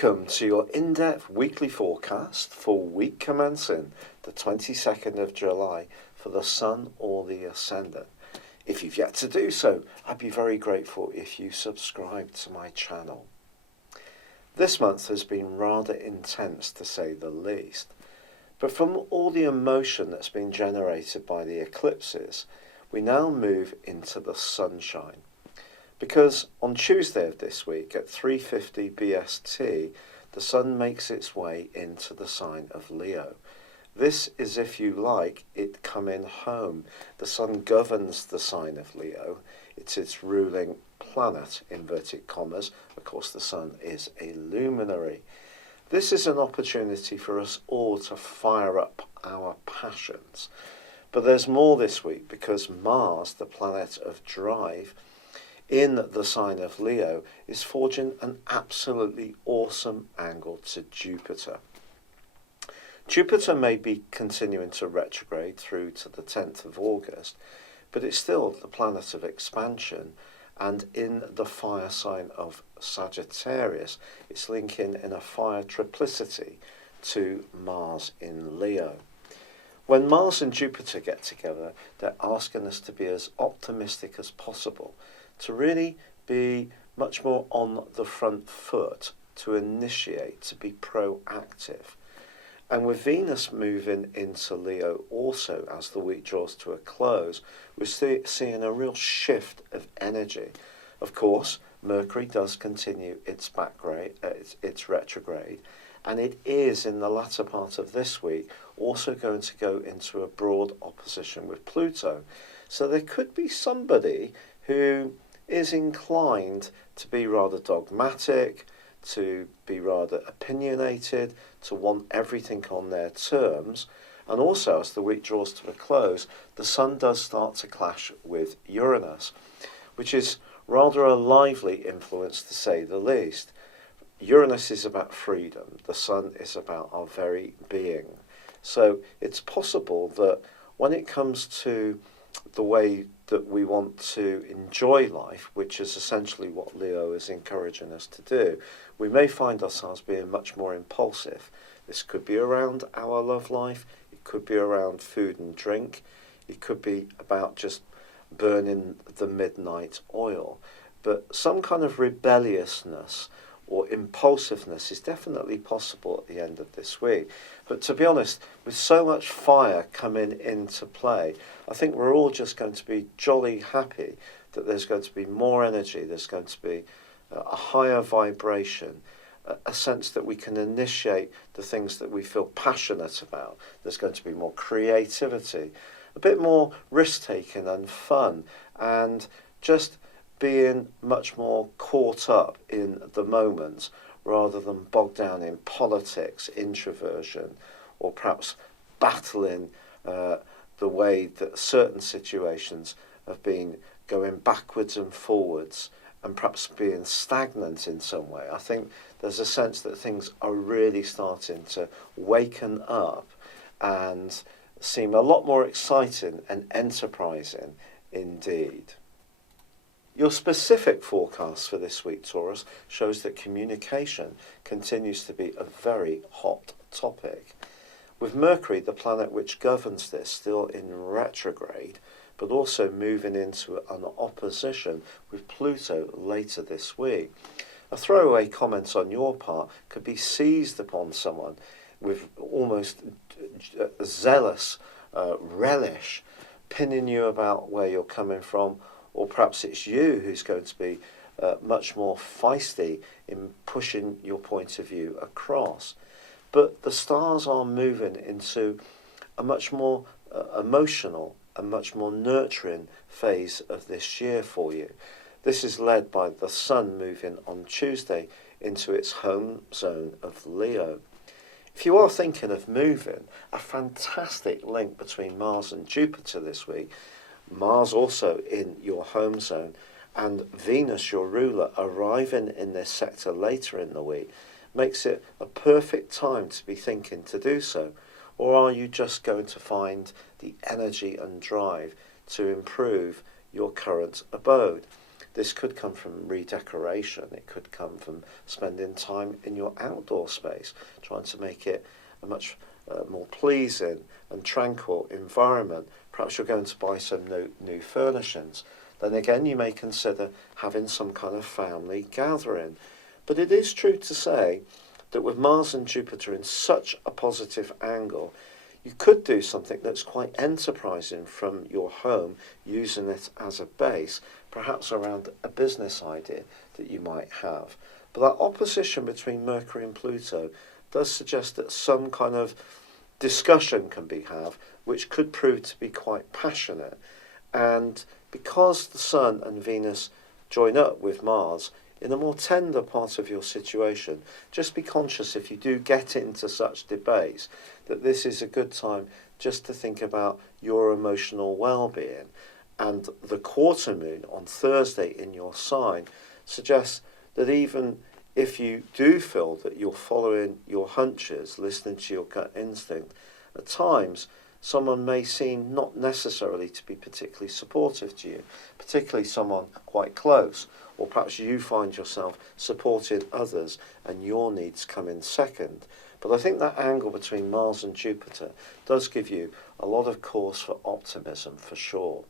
Welcome to your in-depth weekly forecast for week commencing the 22nd of July for the Sun or the Ascendant. If you've yet to do so, I'd be very grateful if you subscribe to my channel. This month has been rather intense to say the least, but from all the emotion that's been generated by the eclipses, we now move into the sunshine. Because on Tuesday of this week at 3:50 BST, the Sun makes its way into the sign of Leo. This is, if you like, it coming home. The Sun governs the sign of Leo. It's its ruling planet, inverted commas. Of course, the Sun is a luminary. This is an opportunity for us all to fire up our passions. But there's more this week because Mars, the planet of drive, in the sign of Leo, is forging an absolutely awesome angle to Jupiter. Jupiter may be continuing to retrograde through to the 10th of August, but it's still the planet of expansion, and in the fire sign of Sagittarius, it's linking in a fire triplicity to Mars in Leo. When Mars and Jupiter get together, they're asking us to be as optimistic as possible, to really be much more on the front foot, to initiate, to be proactive. And with Venus moving into Leo also as the week draws to a close, we're seeing a real shift of energy. Of course, Mercury does continue its retrograde, and it is in the latter part of this week also going to go into a broad opposition with Pluto. So there could be somebody who is inclined to be rather dogmatic, to be rather opinionated, to want everything on their terms. And also, as the week draws to a close, the Sun does start to clash with Uranus, which is rather a lively influence to say the least. Uranus is about freedom, the Sun is about our very being. So it's possible that when it comes to the way that we want to enjoy life, which is essentially what Leo is encouraging us to do, we may find ourselves being much more impulsive. This could be around our love life, it could be around food and drink, it could be about just burning the midnight oil. But some kind of rebelliousness or impulsiveness is definitely possible at the end of this week. But to be honest, with so much fire coming into play, I think we're all just going to be jolly happy that there's going to be more energy, there's going to be a higher vibration, a sense that we can initiate the things that we feel passionate about. There's going to be more creativity, a bit more risk-taking and fun, and just being much more caught up in the moment rather than bogged down in politics, introversion, or perhaps battling the way that certain situations have been going backwards and forwards and perhaps being stagnant in some way. I think there's a sense that things are really starting to waken up and seem a lot more exciting and enterprising indeed. Your specific forecast for this week, Taurus, shows that communication continues to be a very hot topic. With Mercury, the planet which governs this, still in retrograde, but also moving into an opposition with Pluto later this week. A throwaway comment on your part could be seized upon someone with almost zealous relish, pinning you about where you're coming from, or perhaps it's you who's going to be much more feisty in pushing your point of view across. But the stars are moving into a much more emotional and much more nurturing phase of this year for you. This is led by the Sun moving on Tuesday into its home zone of Leo. If you are thinking of moving, a fantastic link between Mars and Jupiter this week, Mars also in your home zone, and Venus, your ruler, arriving in this sector later in the week, makes it a perfect time to be thinking to do so. Or are you just going to find the energy and drive to improve your current abode? this could come from redecoration. It could come from spending time in your outdoor space, trying to make it a much more pleasing and tranquil environment. Perhaps you're going to buy some new furnishings. Then again, you may consider having some kind of family gathering. But it is true to say that with Mars and Jupiter in such a positive angle, you could do something that's quite enterprising from your home, using it as a base, perhaps around a business idea that you might have. But that opposition between Mercury and Pluto does suggest that some kind of discussion can be had, which could prove to be quite passionate. And because the Sun and Venus join up with Mars in a more tender part of your situation, just be conscious if you do get into such debates that this is a good time just to think about your emotional well-being. And the quarter moon on Thursday in your sign suggests that even if you do feel that you're following your hunches, listening to your gut instinct, at times someone may seem not necessarily to be particularly supportive to you, particularly someone quite close, or perhaps you find yourself supporting others and your needs come in second. But I think that angle between Mars and Jupiter does give you a lot of cause for optimism for sure.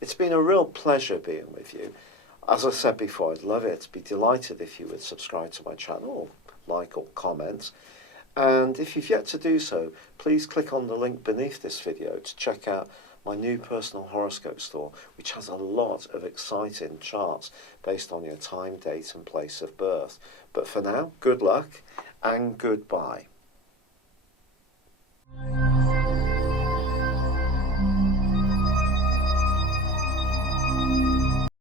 It's been a real pleasure being with you. As I said before, I'd love it, be delighted if you would subscribe to my channel, like or comment. And if you've yet to do so, please click on the link beneath this video to check out my new personal horoscope store, which has a lot of exciting charts based on your time, date and place of birth. But for now, good luck and goodbye.